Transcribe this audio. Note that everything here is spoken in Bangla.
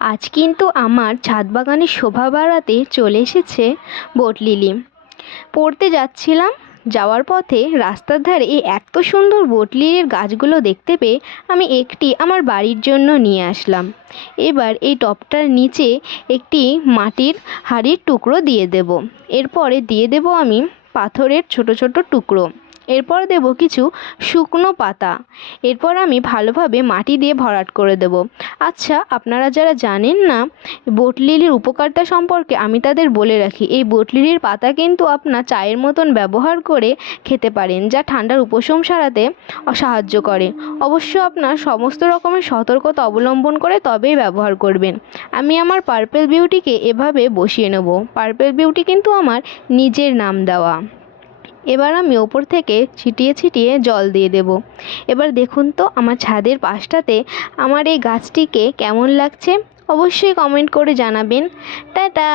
আজ কিন্তু আমার ছাদ বাগানের শোভা বাড়াতে চলে এসেছে বটলিলি। পড়তে যাচ্ছিলাম, যাওয়ার পথে রাস্তার ধারে এই এত সুন্দর বটলিলির গাছগুলো দেখতে পেয়ে আমি একটি আমার বাড়ির জন্য নিয়ে আসলাম। এবার এই টবটার নিচে একটি মাটির হাঁড়ির টুকরো দিয়ে দেব। এরপরে দিয়ে দেব আমি পাথরের ছোট ছোট টুকরো। এরপর দেব কিছু শুকনো পাতা। এরপর আমি ভালোভাবে মাটি দিয়ে ভরাট করে দেব। আচ্ছা, আপনারা যারা জানেন না বটলিলির উপকারিতা সম্পর্কে, আমি তাদের বলে রাখি, এই বটলিলির পাতা কিন্তু আপনার চায়ের মতন ব্যবহার করে খেতে পারেন, যা ঠান্ডার উপশম সারাতে সাহায্য করে। অবশ্য আপনার সমস্ত রকমের সতর্কতা অবলম্বন করে তবেই ব্যবহার করবেন। আমি আমার পার্পেল বিউটিকে এভাবে বসিয়ে নেব। পার্পেল বিউটি কিন্তু আমার নিজের নাম দেওয়া। এবার আমি ওপর থেকে ছিটিয়ে ছিটিয়ে জল দিয়ে দেব। এবার দেখুন তো আমার ছাদের পাশটাতে আমার এই গাছটিকে কেমন লাগছে, অবশ্যই কমেন্ট করে জানাবেন। টাটা।